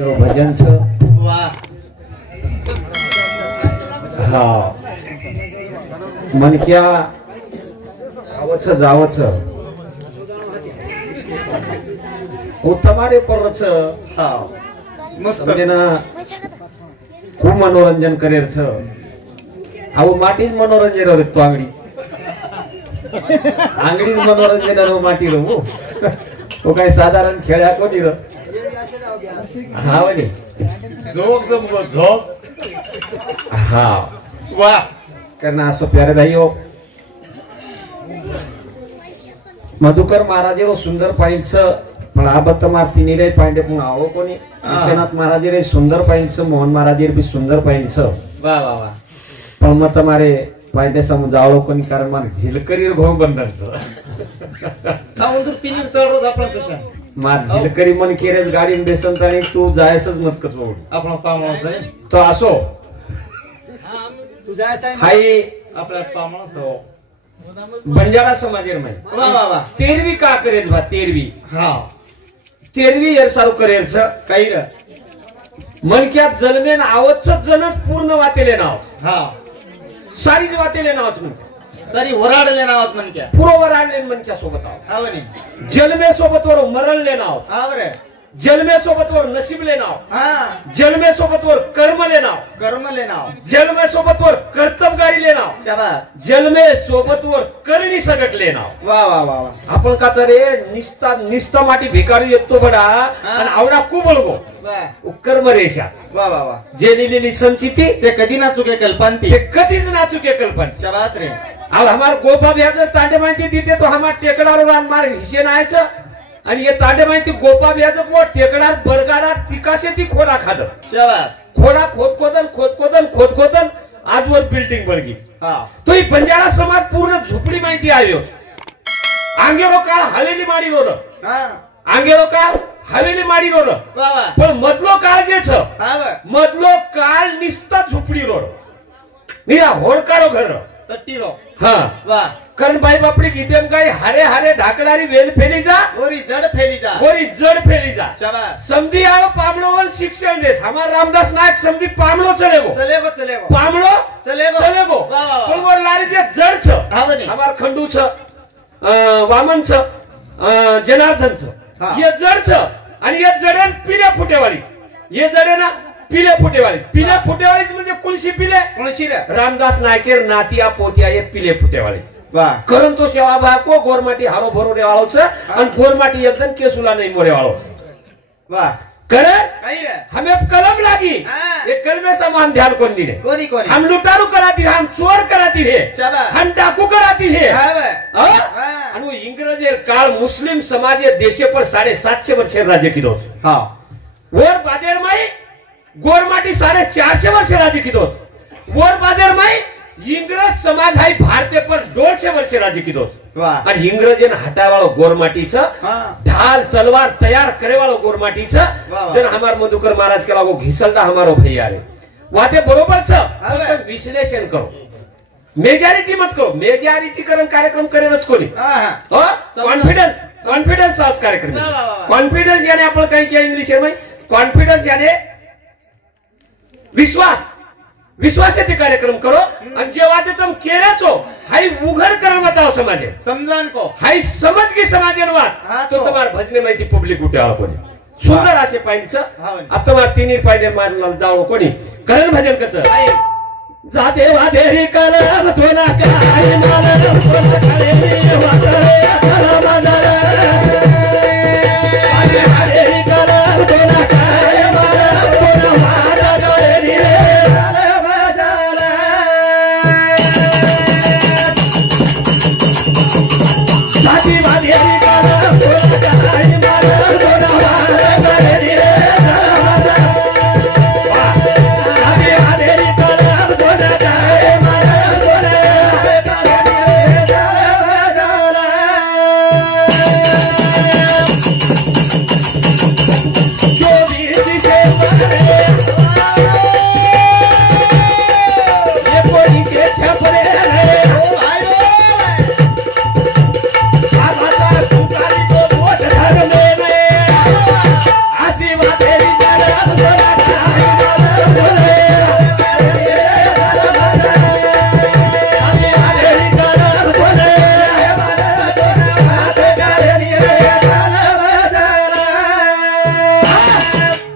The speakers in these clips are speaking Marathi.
भजन छ वाह हा मन क्या आवच जावच वो તમારે પર छ હા મસ્ત જેના ખૂબ મનોરંજન કરે છે આવું માટી જ મનોરંજન રે તો આંગળી મનોરંજન રો માટી રો वो काय साधारण खेळ्या कोणी रो हा वनी झोक जमलो झोक हाँ वाह करना असो प्यारे भाइयों मधुकर महाराजे रो सुंदर पाइल छ पण आबत मारती निरे पांडे पण आवो कोणी विश्वनाथ महाराजे रे सुंदर पाइल छ मोहन महाराजे रे भी सुंदर पाइल छ वाह वाह वाह पण मत मारे पांडे सम जावळो कोणी कारण मार झिलकरी घोम बंधन छ हा उंदर तीन चढ रोज आपण कशा मार झिलकरी मन केरेज गाडी बेसन चाणी तू जायसच मत कचो आपण पामळच आहे तो असो तू जायस आहे हाय आपला पामळच हो बंजारा समाजेर में वाह वाह वाह 13वी का करेज बा 13वी हां 13वी एर सारू करेल छ काही र मन क्या जलमेन आवच जनच पूर्ण वातेले नाव हां सारीज वातेले नाव तुम्ही सरी वराडले नावच मन क्या पुरो वराडले मन क्या सोबत आव हा वनी जलमे सोबत वर मरणले नाव हा बरे जलमे सोबत वर नसीबले नाव हां जलमे सोबत वर कर्मले नाव कर्मले नाव जलमे सोबत वर कर्तव्य गाडीले नाव शाबास जलमे सोबत वर करणी सगटले नाव वाह वाह वाह वाह आपण का रे निस्ता माटी भिकारी येतो बडा आणि आवडा खूप बळगो वाह कर्म रेषा वाह वाह वाह जे लिहिलेली संचिती ते कधी ना चुके कल्पंती ते कधीच ना चुके कल्पन शाबास रे अब हमार गोपा ब्याजर तांडे माहिती देते तो हमार टेकडार रान मार हिशे नायचं आणि ये तांडे माहिती गोपा ब्याजर वो टेकडार बरगारा तिकाशे ती खोडा खाद शाबास खोडा खोदकोदन आजवर बिल्डिंग बळगी हां तो ही बंजारा समाज पूर्ण झोपडी माहिती आयो आंगेरो काळ हवेली माडी रोड हां आंगेरो काळ हवेली माडी रोड वाह वाह पण मधलो काळ जे छ हां मधलो काळ निस्ता झोपडी रोड निरा होडकारो घर तट्टीरो हा वाह कारण बाई बापडी गीतेम काही हारे हारे ढाकणारी वेल फेली जा गोरी जड फेली जा गोरी जड फेली जा शाबास समधी आयो पामळोवर शिक्षण देस हमार रामदास नायक समधी पामळो चलेगो पामळो चलेगो वाह वाह पण वर लारी जे जड छ हा वनी हमार खंडू छ वामन छ जनार्दन छ ये जड छ आणि ये जडन पिल्या फुटेवाली ये जडे ना पिले फुटेवाली म्हणजे कुलशी पिले रे रामदास नायकेर नातिया पोतिया ये पिले फुटेवाली वाह करन तो सेवा भाको गोरमाटी हारो भरो रे वाळो छ आणि गोरमाटी एकदम केसुला नहीं मोरे वाळो वाह करे काही रे हमें कलम लागी ये कलमे समान ध्यान कोण दिले कोरी हम लुटारू कराती हम चोर कराती है हम डाकू कराती है आणि वो इंग्रजे काळ मुस्लिम समाजे देशे पर 750 वर्ष राज्य किदो हां वर बादेर माई गोरमाटी 450 वर्ष राज्य किदो वर बादेर माई इंग्रज समाज हाई भारतीय पर 150 वर्ष राज्य किदो आणि इंग्रजेन हटावाळो गोरमाटीचं ढाल तलवार तयार करेवाळो गोरमाटीचं जर हमार मधुकर महाराज के लागो घिसलदा हमारो भैया रे वाते बरोबर छ विश्लेषण करो मेजॉरिटी मत करो मेजॉरिटीकरण कार्यक्रम करेनच कोणी कॉन्फिडन्स आज कार्यक्रम कॉन्फिडन्स याने आपण काही इंग्लिश मध्ये कॉन्फिडन्स याने विश्वासाचे कार्यक्रम करो आणि जेव्हा ते तुम केराचो हाई उघड करण बताओ समाजे समजान को हाई समज के समाजेन वात तो तुम्हार भजने माहिती पब्लिक उठे आलो कोणी सुंदर असे पाहिजे आता मार तिन्ही पाहिजे मारला जाऊ कोणी करण भजन कच जाते वादेरी कलम थोला काय मानल कोण खाली वासळे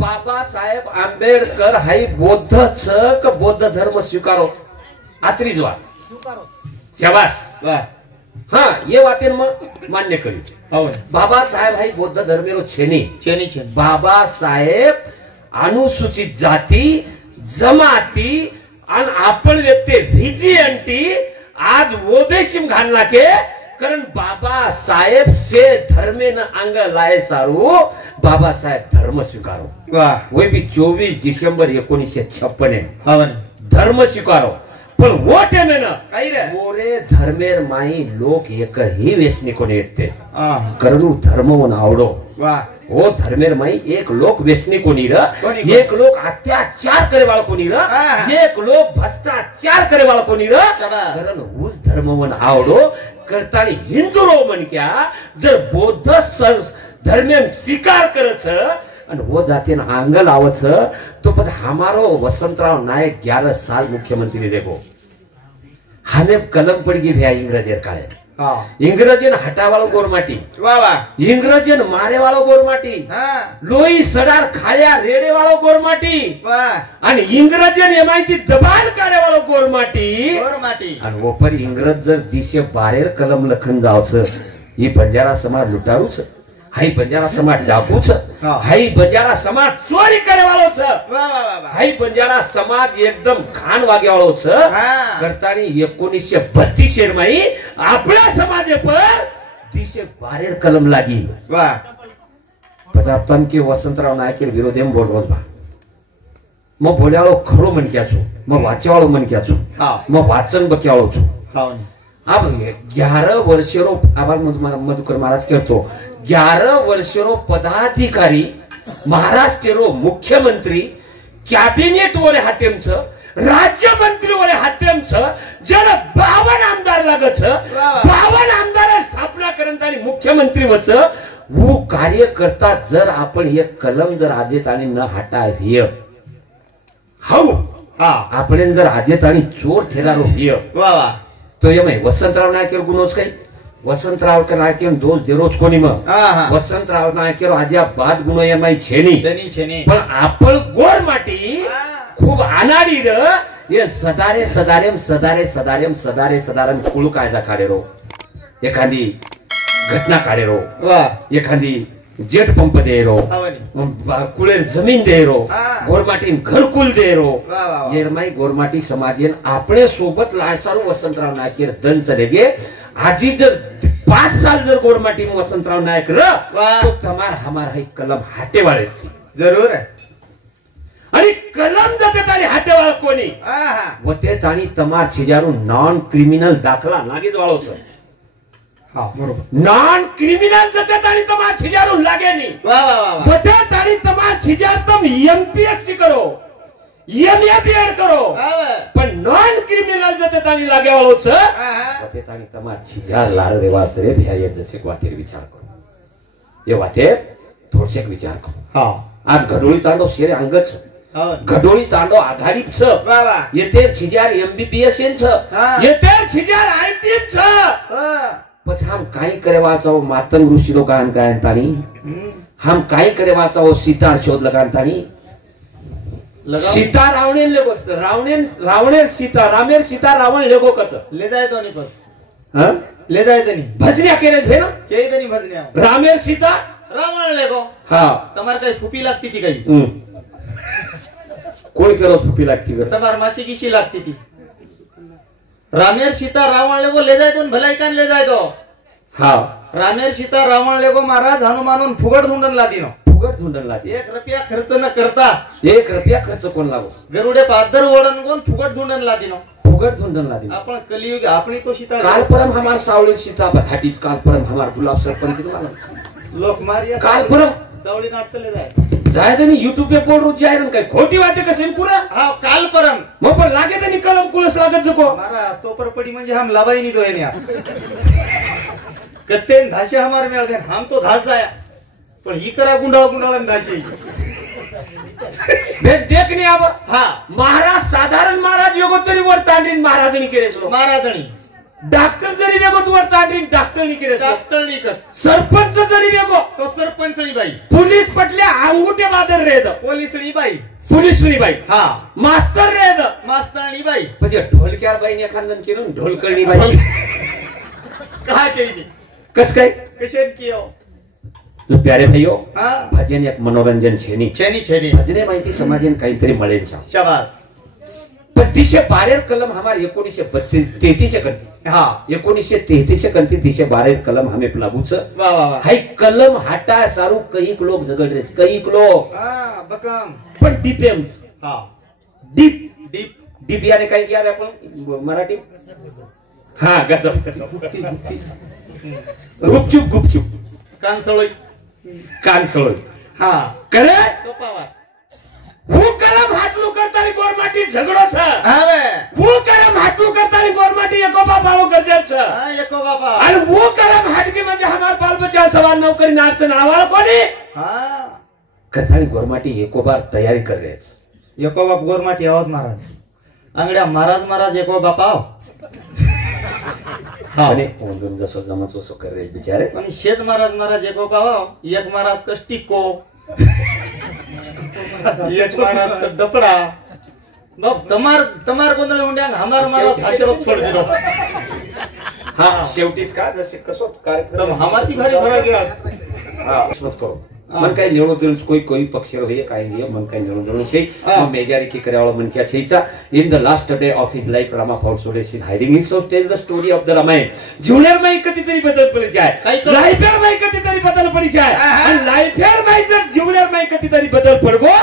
बाबासाहेब आंबेडकर हाई बौद्धच का बौद्ध धर्म स्वीकारो आत्रीजवा शाबास हाँ ये बातें मान्य करी बाबा साहेब हाई बौद्ध धर्मेरो छेनी बाबा साहेब अनुसूचित जाती जमाती आणि आपण व्यक्ती व्हिजिएंटी आज ओबीसी घालना के कारण बाबा साहेब से धर्मे न अंग लाए सारू बाबा साहेब धर्म स्वीकारो वही भी 24 डिसेंबर 1956 धर्म स्वीकारो पण वो टेमे ना मोरे धर्मेर माई लोक एकही व्यसनिको येते करणू धर्म म्हणून आवडो वो धर्मेर माई एक लोक व्यसनिको एक लोक अत्याचार करे वाला कोणी एक लोक भ्रष्टाचार करे वाला कोणी कारण उस धर्म म्हणून आवडो करतानी हिंदू रो म्हण क्या जर बौद्ध धर्मेन स्वीकार करच आणि वो जाते आंग लावच तो पद हमारो वसंतराव नायक 11 साल मुख्यमंत्री देखो हमें कलम पड़ गई भैया इंग्रजेर काले इंग्रजन हटा वालो गोरमाटी इंग्रजन मारे वालो गोरमाटी लोई सडार खाया रेडे वालो गोरमाटी आणि इंग्रजन एमायती दबाण काढे वालो गोरमाटी आणि वो पर इंग्रज जर दिशे बाहेर कलम लखन जावच ही बंजारा समाज लुटारूच हाई बंजारा समाज डाकूच हाई बंजारा समाज चोरी करे वालो छ हाई बंजारा समाज एकदम घाण वागे वालो छ करतानी 1932 माई आपल्या समाजे पर दिशे बाहेर कलम लागी पचातम के वसंतराव नायकेर विरोधे बोलवत बा मग बोल्यालो खरो मन क्याचो मग वाचवाळो मन क्याचो मग वाचन बक्याळो छो अब 11 वर्षरो आबार मधुकर महाराज कहतो 11 वर्षरो पदाधिकारी महाराष्ट्र मुख्यमंत्री कैबिनेट वाले हातेम छ राज्य मंत्री वाले हातेम छ जन 52 आमदार लागत छ 52 आमदार स्थापना करतानी मुख्यमंत्री वच वो कार्यकर्ता जर आपण हे कलम जर आजेत आणि न हटाविय हाऊ आपण जर आजेत आणि चोर ठेरारो हिय तो ये मैं वसंतराव नायकेर गुनोच काही वसंतराव का नायकेर दोष देरोच कोणी मग वसंतराव नायकेर आज्या बाद गुनो ये मैं छेनी पण आपण गोर माटी खूप अनाडी र ये सदारेम कुळू कायदा काढे रो एखादी घटना काढे रो एखादी जेट पंप दे रो कुळेर जमीन दे रो गोरमाटी घरकुल दे रो येरमाई गोरमाटी समाजेन आपले सोबत लायसारू वसंतराव नायकेर दन चलेगे आजी जर 5 साल जर गोरमाटी वसंतराव नायक र तो तमार हमार है कलम हाटे वाले जरूर है आणि कलम जाते तारी हाटे वाला कोणी वते ताणी तमार छिजारू नॉन क्रिमिनल दाखला लागेच वाळो छ नॉन क्रिमिनल जाते ताणी तमार छिजारू लागे नी वते ताणी तमार छिजार तुम एमपीएससी करो एमएबीएड करो पण नॉन क्रिमिनल जाते ताणी लागे वाळो छ वते ताणी तमार छिजार लार रेवास रे भ्या ये जसे वातेर विचार करो ये वातेर थोडशेक विचार करो आज घडोळी तांडो शेरे अंगच घडोळी तांडो आघाडीत छ येते छिजार एमबीबीएस छ येते छिजार आयटी छ પછી हम काई करे वाचाओ मातन ऋषि लो गान गायन तानी हम काई करे वाचाओ सीतार शोध लगान तानी सीता रावणेन लेगो रावणेर सीता रामेर सीता रावण लेगो कस ले जाय तो नहीं पर ले जाय तो नहीं भजनिया केरे छे ना केई तो नहीं भजनिया रामेर सीता रावण लेगो हां तमार काही फुपी लागती ती काही कोई करो फुपी लागती कर तमार मासी किशी लागती ती रामेर सीता रावण लेगो ले जाय तो भलाई कान ले जाय तो हाँ रामेर सीता रावण लेगो महाराज हनुमानून फुगड धुंडन लादीनो फुगड धुंडन लादी 1 रुपया खर्च न करता 1 रुपया खर्च कोण लागो गरुडे पादर ओढन कोण फुगड धुंडन लादीनो फुगड धुंडन लादी आपण कलियुग आपणी तो सीता काल परम हमार सावळी सीता बठाटीच काल परम हमार गुलाब सरपंच वाला लोक मारिया काल परम सावळी नाट चले जाय जाय तनी YouTube पे पोड रुज जाय काय खोटी वाटे कसे पूरा हां काल परम मग पण लागे तनी कलम कुलस लागत जको महाराज तो पर पडी म्हणजे हम लावाई नहीं दोय ने कत्तेन धाशे हमार मेळ दे हम तो धास जाया पण ही करा गुंडाळ गुंडाळ धाशे देखणे अब हा महाराज साधारण महाराज वेगो तरी वर तांडीन महाराजणी केले महाराजणी डॉक्टर जरी वेगो वर तांडीन डॉक्टरनी केले डॉक्टरनी कस सरपंच जरी वेगो तो सरपंचनी बाई पोलीस पटल्या अंगुठे बादर रेद पोलीसनी बाई पोलीसनी बाई हा मास्तर रेद मास्तरनी बाई म्हणजे ढोलक्यार बाईने खानदान केलं ढोलकरणी बाई काय केली कच काय कशेन कियो तो प्यारे भाईओ हा भजन एक मनोरंजन छेनी छेनी छेनी भजने माहिती समाजेन काहीतरी मळेल छा शाबास 3212 कलम हमार 1933 कंती हा 1933 कंती 3212 कलम हमें लागूच वा वा वा हाई कलम हटा सारू कईक लोग झगड़ रहे कईक लोग हा बकम पण डीपीएम्स हा डीप डीप डीप याने काय किया रे आपण मराठी हा गजब गुपचूप गुपचूप कानसळोई कानसळ हा करे सोपावा वो कलम हाटलू करताली गोरमाटी झगड़ो छ हावे वो कलम हाटलू करताली गोरमाटी एकोबा बाळो गरजेल छ हा एको बाबा आणि वो कलम हाटकी म्हणजे हमार बाल बच्चा सवाल नौकरी नाचन आवाळ कोणी हा करताली गोरमाटी एकोबा तयारी कर रहे एको बाप गोरमाटी आवाज महाराज अंगड्या महाराज महाराज एको बापाव हा आणि ओंडून जसं जमत असो कर रहे बिचारे पण शेज महाराज महाराज एको बापाव एक महाराज कष्टिको एक महाराज का दपडा बाप तमार गोंधळ उंड्या हमार महाराज भाषेवर सोड दिलो हा शेवटीच का जसे कसो कार्यक्रम हमार ती भारी भरा गया हा मत करो मन काय लेवो दिल कोई पक्ष रहे काय नहीं मन काय लेवो दिल छे मेजॉरिटी करेवाळो मन क्या छेचा in the last day of his life Rama foundation is hiding his so tell the story of the Ramayana जीवनेर में कधीतरी बदल पड़ी जाए लाइफेर में कधीतरी बदल पड़ी जाए आणि लाइफेर में जर जीवनेर में कधीतरी बदल पडगो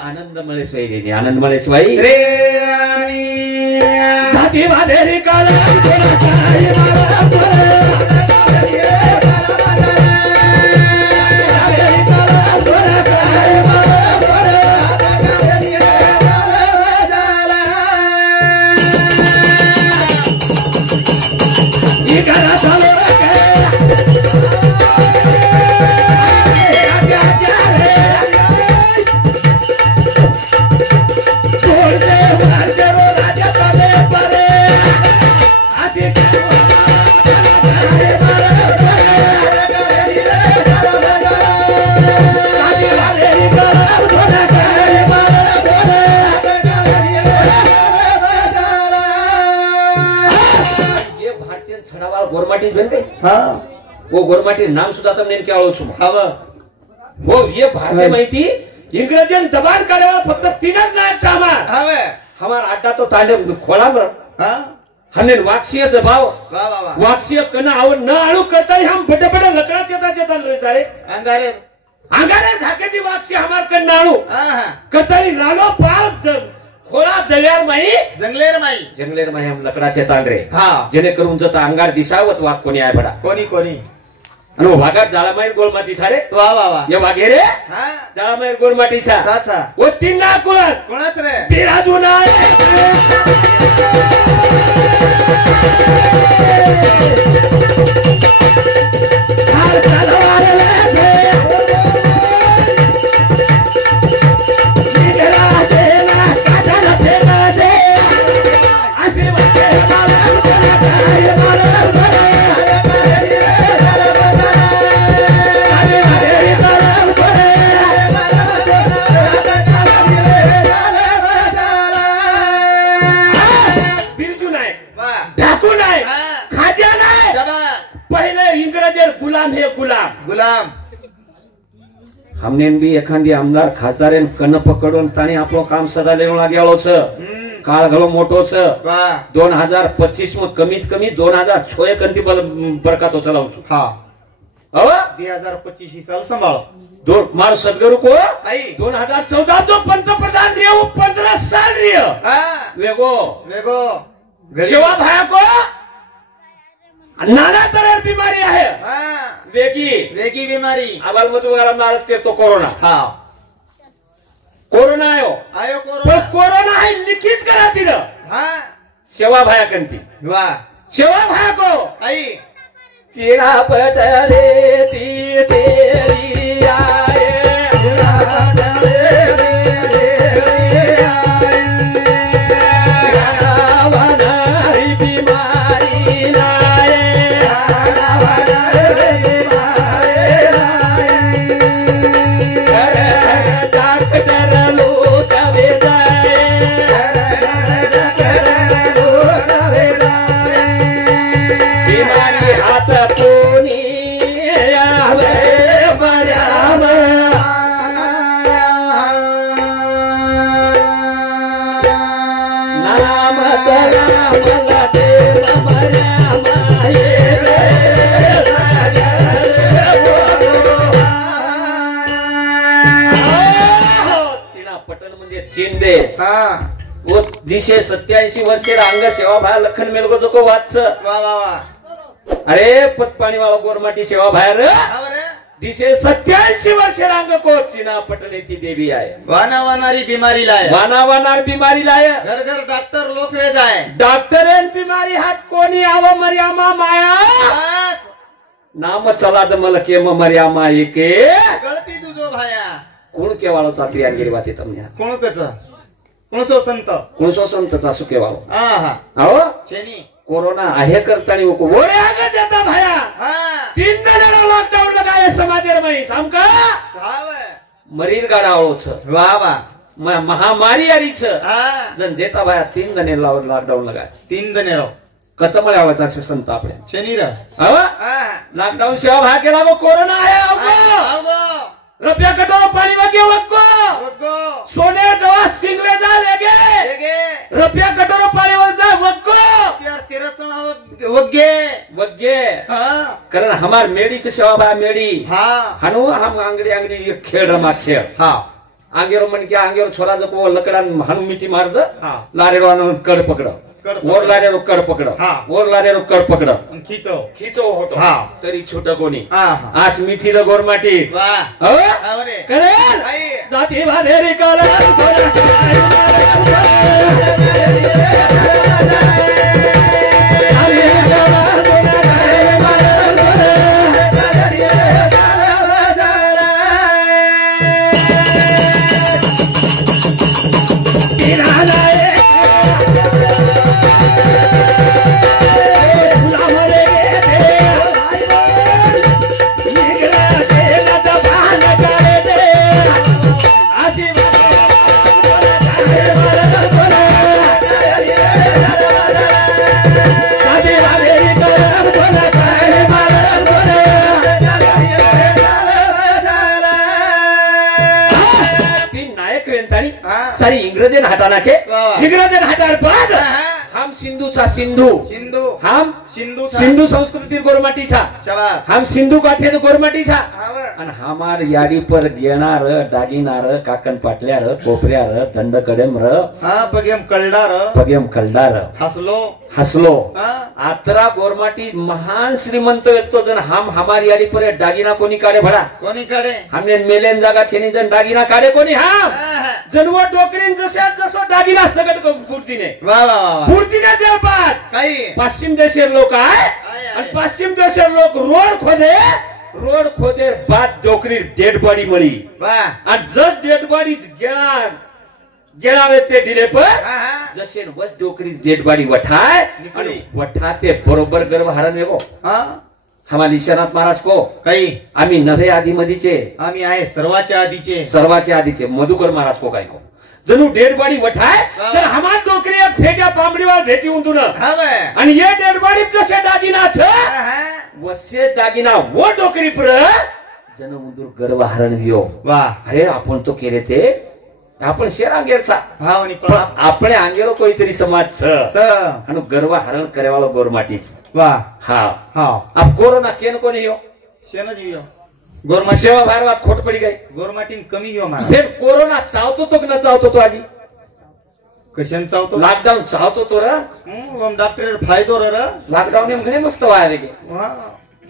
आनंद मळे सोयी आनंद मळे सोयी रे जाती वादेरी काल गोरमाटी बनते हाँ वो गोरमाटी नाम सुद्धा तुम नेमके आलो छो हवा वो ये भारतीय माहिती इंग्रजन दबाण करेवा फक्त 3च नायक हमार हवे हमार आटा तो तांडे खोळामर हां हने वाक्सीय दबाव वाह वाह वाह वाक्सीय कना आव न आळू करता ही हम बड़े बड़े लकड़ा चेता रे सारे अंगारे धाके दी वाक्सीय हमार कना आळू हां करता ही लालो पार खोळा दल्यार माई जंगलेर माई हम लकड़ा चेता रे हां जेने करून जता अंगार दिसावत वाक कोणी आहे बडा कोणी आणि वाघात जाळामाईर गोलमाटी सारे वाह वाह वाह ये वाघे रे हां जाळामाईर गोलमाटी सा साचा वो 3 लाख कोणास रे बिराजूना हाल चालवारे ले निगरा देना काटा देना दे असे वाके माला काय माला गुलाम है गुलाम हमने भी एखादी आमदार खासदार कन्न पकडून ताणी आपलं काम सदा लेवला गेलो छ काळ घलो मोठो छ 2025 में कमीत कमी 2006 कंती बरकातो चलाऊ छु हां हो 2025 साल संभाळो दो मार सदगुरु को आई 2014 तो पंतप्रधान रियो 15 साल रियो हां वेगो शिवा भाया को नाना तरह बीमारी आहे वेगी बीमारी आवाल मत वगैरह नाराज के तो कोरोना हाँ कोरोना आयो कोरोना कोरोना है लिखित करा दिलं हाँ सेवा भाया कंती वाह सेवा भाया को आई चिड़ा पटरे ती तेरी आए चिड़ा पटरे मला दे मर्या माये चीना पटल म्हणजे चीन देश वो दिशे 87 वर्षे रांग सेवा भाया लखन मेलगो जो को वाच वा वा वा अरे पतपाणी वाला गोरमाटी सेवा भायर दिशे 87 वर्षे रांग को चीना पटल ती देवी आहे वानावानारी बीमारी लाय वानावानार बीमारी लाय घर घर डॉक्टर लोक वे जाय डॉक्टरेन बीमारी हात कोणी आव मर्यामा माया नाम चला द मल के मर्यामा एके गळती तुझो भाया कोण केवाळो चाकरी अंगेरी वाते तमने कोण कच कोणसो संत कोणसो संतचा सु केवाळो हा हो चेनी कोरोना आहे करतानी वो ओरे आगे जाता भाया 3 दिनाला लॉकडाऊन लगाय समाजेर मई सामका मरीर गाडावळोच वा वा महामारी आरीच हा जन देता भाया 3 दिने लॉकडाऊन लगाय 3 जनेरो कतमळे आवाचा संत आपले शनी र हो लॉकडाऊन सेवा भा केला गो कोरोना आया आवगो रुपया कटोरो पाणी वागे वक्को सोने दवा सिंगले जा लेगे रुपया कटोरो पाणी वजा वक्को यार तेरा चणा वगे वगे कारण हमार मेडी च सेवा भा मेडी हाँ हनु हम अंगड़ी अंगड़ी खेळ रमा खेळ हाँ आंगेरो मन के आंगेरो छोरा जको लकडान हनु मिटी मार द हाँ लारेरो अन कड पकड़ और लारेरो कड पकड़ और लारेरो कड पकड़ खीचो खीचो होतो हाँ तरी छोटा कोणी हाँ आस मिठी द गोरमाटी वाह हो आवरे करे जाती भादेरी काला सारी इंग्रजन हाता नाखे इंग्रजन हातार बाद हम सिंधूचा सिंधू सिंधू हम सिंधू सिंधू संस्कृती गोरमाटीचा शाबास हम सिंधू काठे गोरमाटीचा आवरे आणि हमार याडी पर घेणार दागिनार काकन पाटल्यार कोपऱ्यार दंड कडेम र हाँ बगेम कलडार पगेम कलडार हसलो हसलो हाँ आतरा गोरमाटी महान श्रीमंत येतो जन हम हमार याडी पर दागिना कोणी काढे भडा कोणी कडे हमने मेलेन जागा छेनी जन दागिना काढे कोणी हम जनवा डोकरीन जशा जसो दागिना सगट फुर्तीने वा वा वा फुर्तीने देवपात काही पश्चिम देशेर लोक आहे आणि पश्चिम देशेर लोक रोड खोदे बाद डोकरी डेड बॉडी मळी वा आणि जस डेड बॉडी गेणावे ते दिले पर जसे वस डोकरी डेड बॉडी वठाय आणि वठा ते बरोबर गर्भ हरण वेगो हाँ हमारे ईशानाथ महाराज को काही आम्ही नवे आधी मधीचे आम्ही आहे सर्वाच्या आधीचे मधुकर महाराज को काय को जणू डेड बॉडी वठाय तर हमार डोकरी एक फेट्या पांबडीवाळ भेटी उंदून आणि ये डेड बॉडी जसे दागिना छ वसे दागिना वो डोकरी पर जण उंदूर गर्भ हरण घेऊ वा अरे आपण तो केले ते आपण शेर अंगेरचा हा आणि આપણે આંગેરો કોઈ તરી સમાજ છે અને ગરવા હરણ કરેવાળો ગોરમાટી વાહ હા હા આ કોરોના કેન કોની યો શેનો જીવ્યો ગોરમા સેવા ભાર વાત ખોટ પડી ગઈ ગોરમાટીન કમી ગયો મારા ફેર કોરોના ચાવતો તો કે ન ચાવતો તો આજી કશન ચાવતો લોકડાઉન ચાવતો તો રા ઓમ ડોક્ટર ફાયદો રે લોકડાઉન એમ ઘણી મસ્ત વાય આવે કે વાહ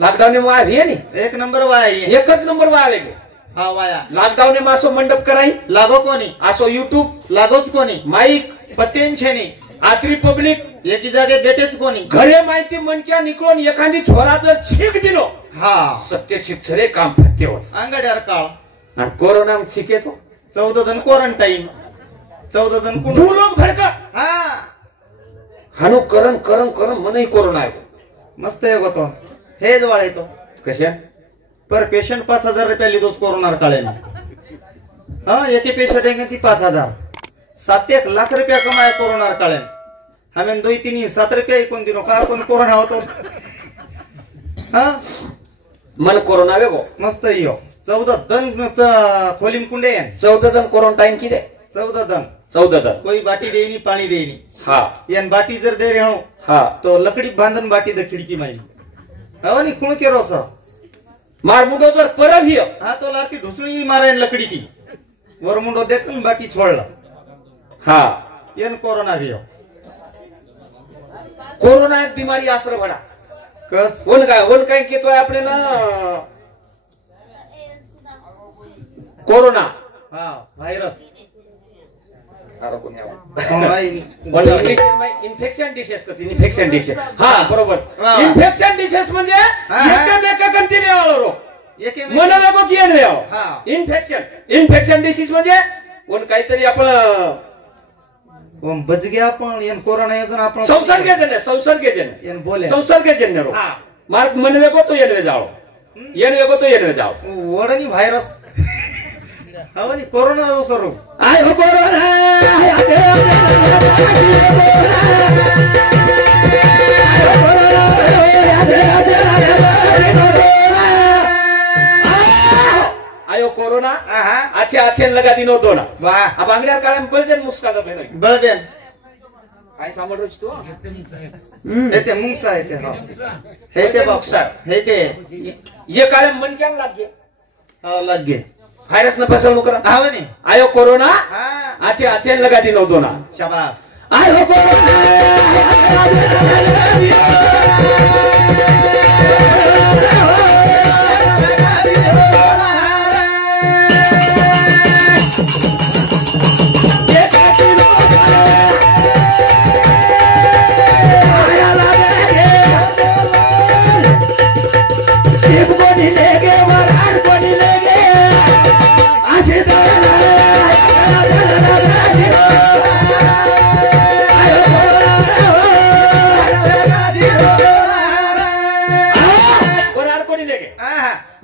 લોકડાઉન એમ વાય રે ની એક નંબર વાય એક જ નંબર વાય આવે કે હા વાયા લોકડાઉન એમ આસો મંડપ કરાઈ લાગો કોની આસો યુટ્યુબ लागोच कोणी माईक पतेन छेनी आतरी पब्लिक एकी जागे बेटेच कोणी घरे माहिती मनक्या निकळून एखादी छोरा जर छीक दिलो हा सत्य छिकसरे काम फत्ते होत अंगड्यार काळ आणि कोरोना छिके तो 14 जण क्वारंटाईन 14 जण कोण तू लोक भडक हा हानु करण करण करण मनई कोरोना आहे मस्त आहे होतो हेच वाळेतो कशा पर पेशंट 5000 रुपया लिदोच कोरोना काळे हाँ एके पेशंट है ती 5000 7 लाख रुपया कमाए कोरोना काळे हमें 2-3-7 रुपया कोण दिनो का कोण कोरोना होतो हाँ मन कोरोना वेगो मस्त यो 14 दन खोलीम कुंडे 14 जण क्वारंटाईन किदे 14 दन 14 कोई बाटी देनी पानी देनी हाँ यान बाटी जर दे रहे हो हाँ तो लकड़ी बांधन बाटी द खिड़की में हो नी कुण के रोसा मार मुंडो जर परग हियो हाँ तो लाठी ढुसणी मारे लकड़ी की वर मुंडो देखन बाटी छोड़ला हाँ यान कोरोना भी हो कोरोना एक बीमारी आश्र बड़ा कस वन काय केतोय आपले ना कोरोना हाँ व्हायरस इन्फेक्शन डिशेस कशी इन्फेक्शन डिशेस हा बरोबर वा. इन्फेक्शन डिशेस म्हणजे एकमेकांती रेवाळो रोग एक मन वेगो कियन रेव हा. इन्फेक्शन डिसीज म्हणजे वन काहीतरी आपण बच गया पण यान कोरोना योजना आपण संसर्गजन्य यान बोले संसर्गजन्य रोग हा. मार्क मन वेगो तो येन जाओ येन वेगो तो येन जाओ वडनी व्हायरस हो नी कोरोना जो सरो आय हो कोरोना आयो कोरोना आचे लगा दिनो दोना वाह अब अंगड्या काळम बळदेन मुस्का का बेन बळदेन काय सामोरच तू हेते मुंगसा हेते हा हेते बॉक्सर हेते ये काळम मन क्या लाग गए हा लग गए व्हायरस न फसवणूक करा हाव नी आयो कोरोना हां आचे लगा दिनो दोना शाबाश आयो कोरोना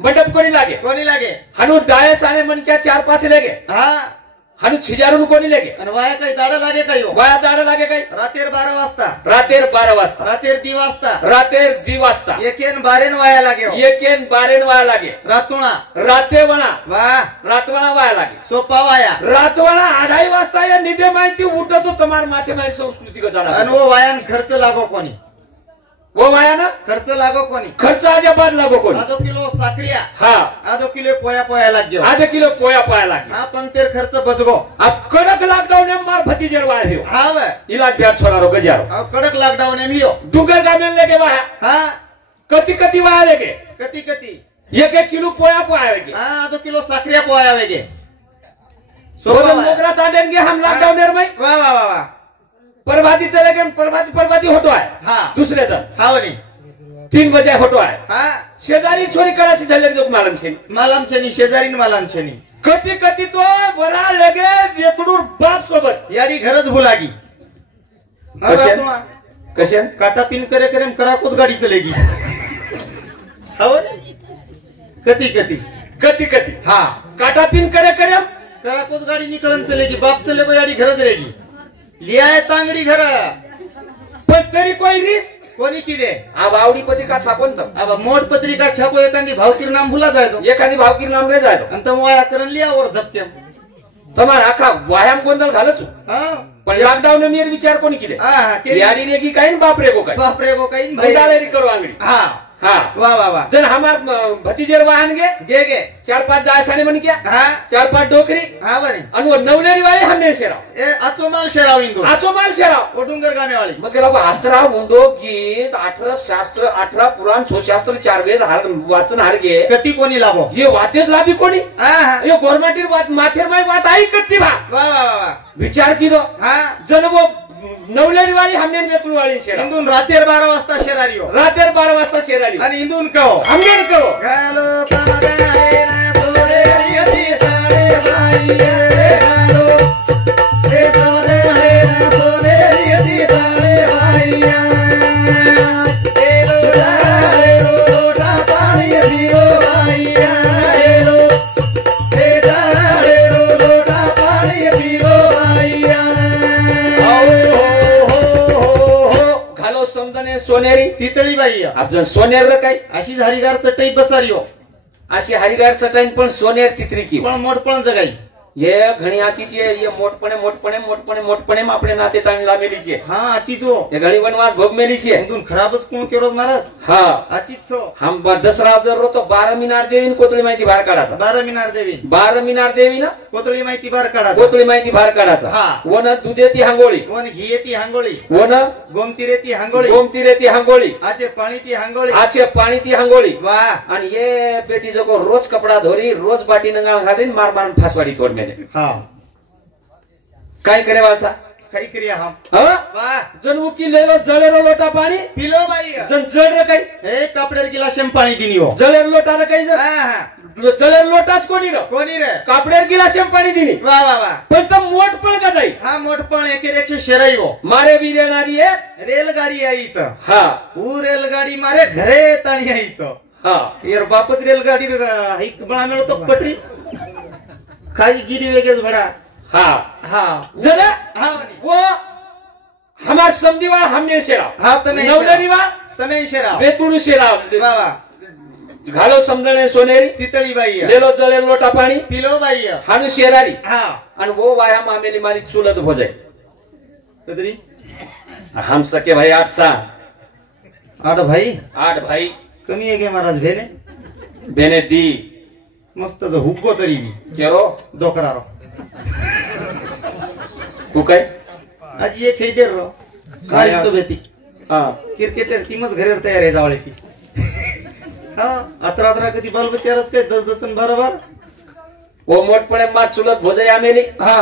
मंडप कोणी लागे हनु डायस आने मन क्या 4-5 लेगे हां हनु छिजारून कोणी लेगे आणि वाया काही दाडा लागे काही हो वाया दाड लागे काही रातेर 12 वाजता रातेर 12 वाजता रातेर 2 वाजता रातेर 2 वाजता एकेन बारेन वाया लागे हो एकेन बारेन वाया लागे रातुणा रातेवणा वाह रातवणा वाया लागे सोपा वाया रातवणा 2:30 वाजता या निधे माहिती उठतो तुम्हार माथे माहिती संस्कृती का जाणार आणि वो वायान खर्च लागो कोणी वो वाया ना खर्च लागो कोणी खर्च अजिबात लागो कोणी आधो किलो साखरिया हा आधो किलो पोया लाग्यो आधे किलो पोया पाया लागे हा पण तेर खर्च बचगो अब कडक लॉकडाउन में मार भतीजेर वाया हियो हा वे इलाज ब्याज छोरारो गजारो अब कडक लॉकडाउन में हियो डुगर गामेन लेके वाया हां कती वाया लेके कती 1 किलो पोया लेके हां आधो किलो साखरिया पोया वेगे सोबत मोगरा तांडेंगे हम लॉकडाउन में वाह वाह वाह प्रभाती चले गए प्रभाती होटो है हाँ दूसरे दिन हाँ वनी 3 बजे होटो है हाँ शेजारी छोरी कराची झाले जो मालम छे शेजारी मालम छे कती तो बरा लगे वेतडूर बाप सोबत यारी घरच भुलागी कशा काटा पिन करे कराकोच गाडी चलेगी हाँ कती हाँ काटा पिन करे कराकोच गाडी निकलन चलेगी बाप चले को यारी घरच रहेगी लिया है तांगड़ी घर पण तरी कोई रिस्क कोणी की दे अब आवडी पत्रिका छापन तम अब मोड पत्रिका छापो एखादी भावकीर नाम भुला जाए तो एखादी भावकीर नाम रे जाय तो अंत वाया करण लिया और झपके તમાર આખા વ્યાયામ ગોંદલ ઘાલો છું हां પણ લોકડાઉન में मेर विचार कोणी किले हां याडी रे की काई बाप रे को काई भाई डाले री करो आंगड़ी हां हाँ वाह वाह वाह जन हमार भतीजेर वाहन गे 4-5 दासाने मन क्या हाँ 4-5 डोकरी हाँ बने अनु नवलेरी वाली हमने शेराव ए आचो माल शेराव इंदो आचो माल शेराव ओ डुंगर गामे वाली मग लोक आस्त्रा मुंडो गीत 18 शास्त्र 18 पुराण 6 शास्त्र 4 वेद हार वाचन हार गे कती कोणी लाभो ये वातेच लाभी कोणी हां यो गवर्नमेंट बात माथेर माई बात आई कती भा वाह वाह वाह विचार की दो हां जन वो नवलेरी वाली हमने वेतरू वाली शेरा इंदून रातेर 12 वाजता शेरारियो रातेर 12 वाजता शेरारी आणि इंदून कहो हमने कहो गालो तारे ना तोरे रियती तारे भाई गालो ए तोरे ना तोरे रियती तारे भाई ए लोटा पानी पियो भाई ए लोटा पानी पियो भाई घालो समजने सोनेरी तितळी बाई आपण सोनेर रे काय अशी हरिगार चटई बसारियो अशी हरिगार चटाईन पण सोनेर तितरी की पण मोठपण जगाई ये घणी आचीची आहे, ये मोठपणे मोठपणे मोठपणे मोठपणे आपले नाते चांगली लामेलीची आहे. हा आचीचो ये घणी वनवास भोगमेलीची आहे. अजून खराबच कोण केरोज महाराज. हा आचीचो हम दसरा जर तो 12 मिनार देवीन कोतळी माहिती बाहेर काढायचा. 12 मिनार देवी 12 मिनार देवी ना कोतळी माहिती बार काढा. कोतळी माहिती बाहेर काढायचा. हा. वन दुधे ती हांगोळी, वन घिये ती हांगोळी, वन गोमतीरे ती हांगोळी, गोमतीरे ती हांगोळी, आचे पाणी ती हांगोळी, आचे पाणी ती हांगोळी. वा आणि ये बेटी जो रोज कपडा धोरी, रोज बाटी नंगा घालीन, मार मारून फासवाडी तोड मेले. हा काय करे वाचा काही क्रिया हा वा जण उकी लेलो जळेरो लोटा पाणी पिलो बाई जण जळ रे काही हे कपड्यार गिलाशम पाणी दिनी हो. जळेर लोटा रे काही जळेर लोटाच कोणी र कोणी रे कापड्यार गिलाशम पाणी दिनी. वा वा वा पण तो मोठ पण का जाई. हा मोठपण एकेरेचे शरई हो. मारे बी देणारी आहे रेलगाडी आईच. हा ऊ रेलगाडी मारे घरे ताणी आईच. हा यार बापच रेलगाडी हाईक बळा मिळतो पटरी काही गिरी वेगळेच बडा. हा हा जरा हा वो हमार समदीवा हमने शेरा हा तमे नवदरीवा तमे शेरा बेतुडू शेरा वा वा घालो समजणे सोनेरी तितळी बाई लेलो जळेर लोटा पाणी पिलो बाई हानू शेरारी. हा आणि वो वाया मामेली मारी चुलत भोजाय. कदरी हम सके भाई 8 सा 8 भाई 8 भाई कमी आहे गे महाराज भेने बेने दी मस्त जो हुक्को तरी केरो डोकरारो तू काय आज एक हे देर रो काय काय सोबती हा क्रिकेटर टीमच घरेवर तयार आहे जावळे ती. हा अत्रा अत्रा कधी बाल बच्चारच काय 10 बरोबर. वो मोठपणे मार चुलत भोजाई आमेली. हा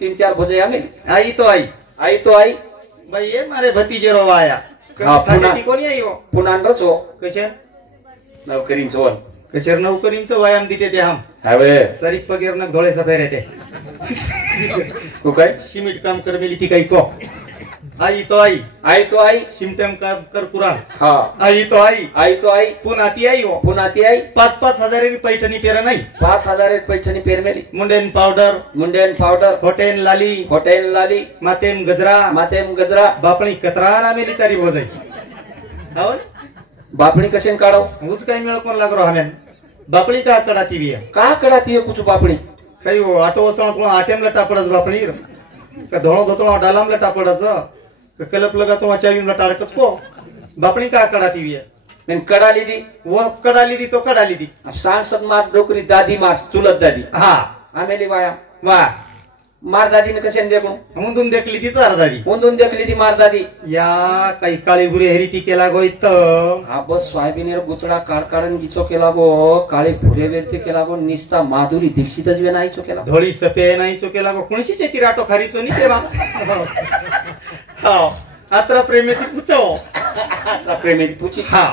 3-4 भोजाई आमेली. आई तो आई आई तो आई भाई ये मारे भतीजे रो आया. हा, पुन्हा. ती कोणी आई हो पुन्हा रच हो कशा नौकरीन सोन कशर नौकरींच व्यायाम दिते ते हम हवे सरी पगेर न धोळे सफेर येते. तू काय सिमेंट काम कर मेली ती काही को. आई तो आई आई तो आई सिमटम कर पुरा. हा आई तो आई आई तो आई पुन्हा ती आई हो. पुन्हा ती आई 5-5 हजारांनी पैठणी पेरा नाही. 5,000 पैठणी पेरमेली. मुंडेन पावडर मुंडेन पावडर होटेन लाली हॉटेल लाली मातेम गजरा मातेम गजरा बापणी कतरा ना मेली तारी भोजाई. हो बापणी कशेन काढव उच काही मिळ कोण लागरो हमेन बापणी का कडा ती बिया का कडाती है कुछ बापणी काही हो आटो वसण कोण आटेमला टापडच बापणी का धोळो धोतो डालामला टापडच का कलप लगा तो चावीमला टाळकच को बापणी का कडा ती बिया पण कडाली दी वो कडाली दी तो कडाली दी. सांसद मार डोकरी दादी मार चुलत दादी हा आमेली वाया वा मार दादीने कशाने देखू मुंदून देखली ती तारदारी कोंदून देखली ती मार दादी. या काही काळी गुरे हेरी ती केला गोईत. हा बस सोयाबीन गुचडा काढकाडन गिचो केला गो काळे भुरे वेरते केला गो निस्ता माधुरी दीक्षितच वे नाहीचो केला. धोळी सपे नाही चो केला गो कोणशी चेती राटो खारीचो नी तेवा. हा अत्र प्रेमेची पुचो प्रेमेची पुची हा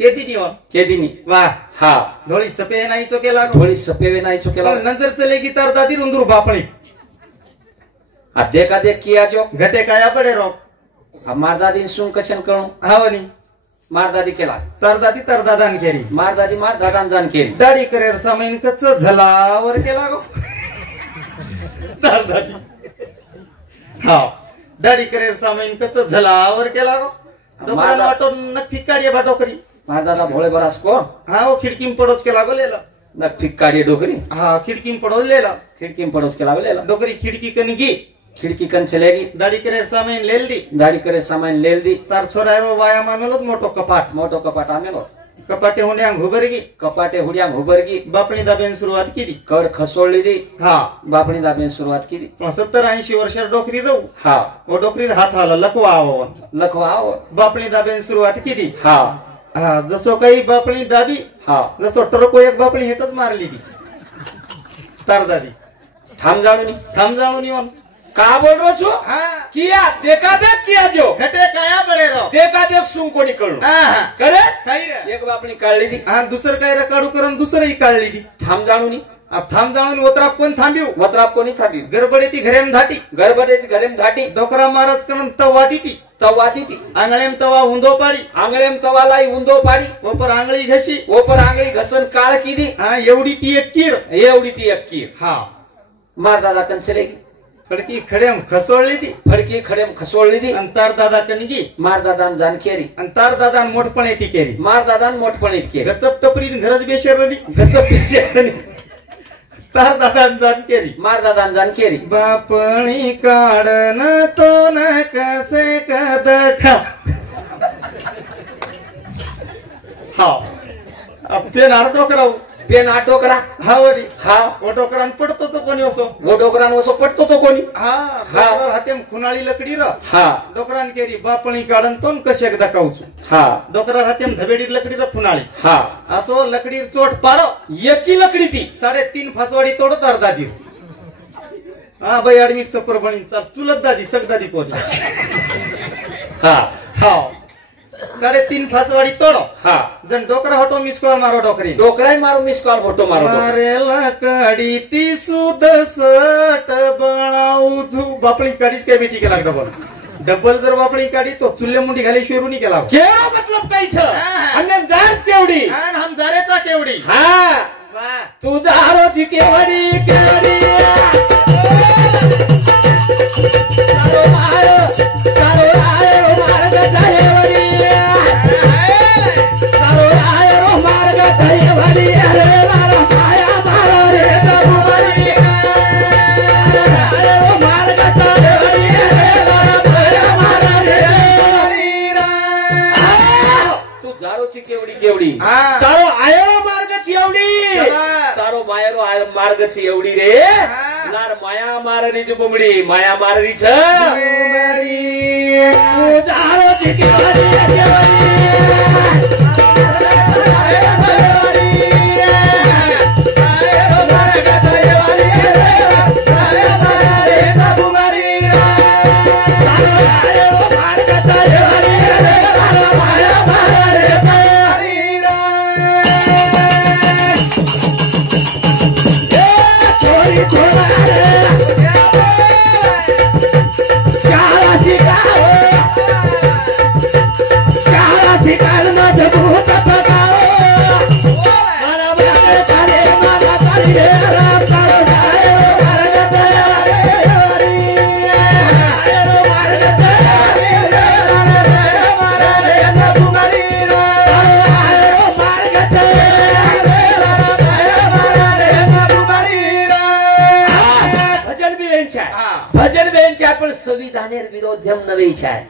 केदी निवा केदिनी वा हा धोळी सपे नाही चो केला गो थोडी सपेवे नाहीचो केला. नजर चले की तर दादी रुंदूर बापणी देखा देख किया जो घटे काया पडे रो. मार दादी सुन कशन करू हावनी मार दादी केला तर दादान केली मार दादी मार दादान जाण केली. दाढी करेर सामाईन कच झलावर केला गो तर दादी. हा दाढी करेर सामाईन कच झलावर केला गो. डोकराला वाटो नक्की काढे बा डोकरी. मार दादा भोळे बरास को हा वो खिडकीम पडोच केला गो लेला. नक्की काढी डोकरी हा खिडकीम पडोच लेला. खिड़की में पड़ोस के लागलेला डोकरी खिडकी कनगी खिड़की कन चलेगी दाढी करेर सामाईन लेल दी. दाढ़ी करे सामान लेल दी. तार छोरा है वो वाया मामेलोच मोठो कपाट. मोटो कपाट आमेलो कपाटे हुंड्या घुबरगी कपाटे हुड्या घुबरगी बापणी दाबेन सुरुवात केली. कड खसोळली दी हा बापणी दाबेन सुरुवात केली. 70-80 वर्षार डोकरी राहू. हा वो डोकरीर हात हाला लकवा आव लखवा आओ बापणी दाबेन सुरुवात केली. हा हा जसो काही बापणी दाबी हा जसो टरको एक बापणी हेटच मारली ती तार दादी थांब जाणूनी थांब जाऊन येऊन का बोल रो छो हा किया देखा देख किया जो घटे काया बडे रो. देखा देख सुन कोणी कळू हा करे काही रे. एक बापणी काढली दी हा दुसरं काय रकाडू करून दुसरंही काढली ती. थांब जाणूनी थांब जाऊन ओतराप कोण थांबिव वत्राप कोणी थांबी गडबडे ती घरेम धाटी गरबडे घरेम धाटी डोकरा महाराज करून तवा दिती तवा दी आंगळेम तवा हुंदो पाडी आंगळेम तवालाई उंदो पाडी ओपर आंगळी घशी ओपर आंगळी घसन काळ किदी हा एवढी ती एक कीर एवढी ती अक्की हा मार दादा कन चलेगी खडकी खडेम खसोळली ती फडकी खडेम खसोळली दी अंतार दादा कनगी मार दादान जाण केरी अंतार दादा मोठपणे ती केरी मार दादान मोठपणे केरी गचप टपरी घरच बेशरली गचप पिचे तार दादा जानकेरी मार दादा जानकेरी बापणी काढन तो न कसे कदखा हा पेन हार डोकराव पेन हा डोकरा हा वरी हा वो डोकरान पडतो तो कोणी असो वो डोकरान वसो पटतो तो कोणी हा डोकरा हातेम खुनाळी लकडी र हा डोकरान केरी बापणी काढन तो न कसे दाखवू हा डोकरा हातेम धबेडी लकडी र खुनाळी हा असो लकडी चोट पाडो एकी लकडी ती 3.5 फसवाडी तोडत अर्धा दी हा बाई ऍडमिट सपर बणी चुलत दादी सग दादी कोणी हा हा 3.5 फसवाडी तोडो हा जण डोकरा होतो मिस कॉल मारो डोकरी डोकराय मारू मिस कॉल फोटो मारो मारेला कडी ती सुदसट बनाऊजू बापळी काढीच काय बेटी केला डबल डबल जर बापळी काढी तो चुल्ले मुंडी घाली शेरूनी केला केवढा मतलब काहीच आणि जात केवढी आणि हम जारेचा केवढी हा वाह तुझा आरोची केवढी केवढी सारो आयो मार्ग जायवडी सारो आयो मार्ग जायवडी अरे मारा साया मारो रे दबुबरी आयो मार्ग जायवडी अरे मारा मारा रे तू जारोची केवढी केवढी तारो आयो मार्गची एवढी तारो मायरो मार्गची एवढी रे लार माया माररीची बुमडी माया माररीच संविधानेर विरोधम नवेच आहे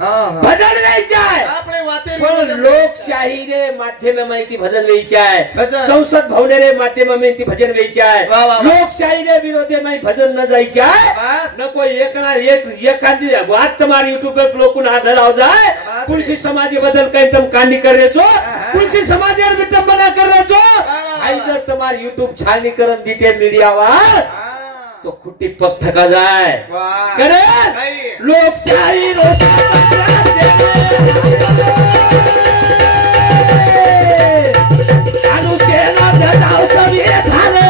भजन वेच आहे आपले वाते पण लोकशाही रे माध्यम माहिती भजन वेच आहे भजन. संसद भवन रे माध्यम माहिती भजन वेच आहे वा, वा, वा. लोकशाही रे विरोधी माहिती भजन न जायचे आहे बस. नको एखादी बात तुम्हारी यूट्यूब पे लोकून आधार आव जाए बस. कुलसी समाज बदल काही तुम कांडी कर रहे छो हाँ. कुलसी समाज विडंबना कर रहे छो आई जर तुम्हारी यूट्यूब छाननीकरण दीटे मीडिया वा तो खुट्टी पग थका जाए करे लोकशाही अनुसेना जनाव सभी थाने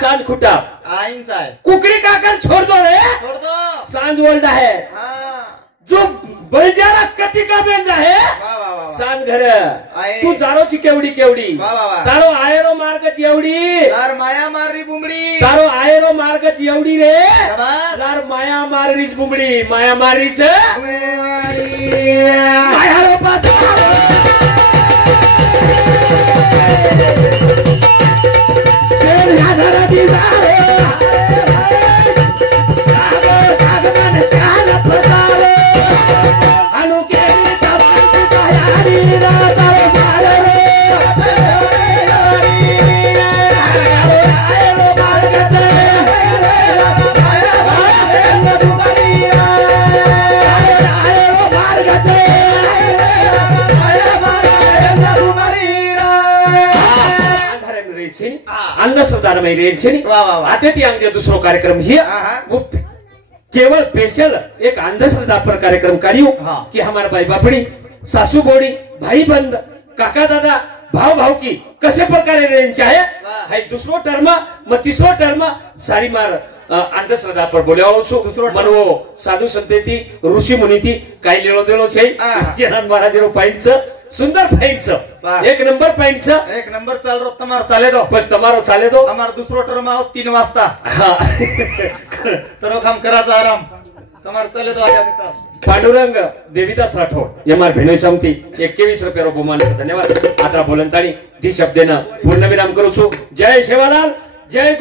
सांझ खुटा आईंचा आहे कुकरी काकर छोड़ दो रे छोड़ दो सांझ बोलता है जो बळजारा कती का बेंदा है वा वा वा सांझ घर आहे. तू जारोची केवढी केवढी वा वा वा तारो आयरो मार्गची एवढी लार माया माररी बुमडी तारो आयरो मार्गची एवढी रे शाबास. लार माया मारीच बुमडी माया मारीच उमेवाडी. मायारो पास अंधश्रद्धा में रेंछनी वाह, वाह, वाह. आते थी अंगे दूसरो कार्यक्रम ही हाँ. वो केवल स्पेशल एक अंधश्रद्धा पर कार्यक्रम करियो हाँ. कि हमारा भाई बापड़ी सासू बोड़ी भाई बंद काका दादा भाव भाव की कसे प्रकारे रेंच आहे वाह. हाय दुसरो टर्म मग तिसरो टर्म सारी मार અંધશ્રદ્ધા પર બોલ્યો છું મનવો સાધુ સંતેથી ઋષિ મુનિથી કાઈ લેણો દેણો છે જેના મહારાજનો પોઈન્ટ છે સુંદર પોઈન્ટ છે એક નંબર પોઈન્ટ છે એક નંબર ચાલ રો તમારો ચાલે દો પણ તમારો ચાલે દો અમારો દુસરો ટર્મ આવો 3 વાજતા હા તરો કામ કરાતા આરામ તમારો ચાલે દો આજા દેતા पांडुरंग देवीदास राठोड एम आर भेणोई 21 रुपया बहुमान धन्यवाद आता बोलंतानी धी शब्देनं पूर्णविराम करू छू जय सेवालाल जय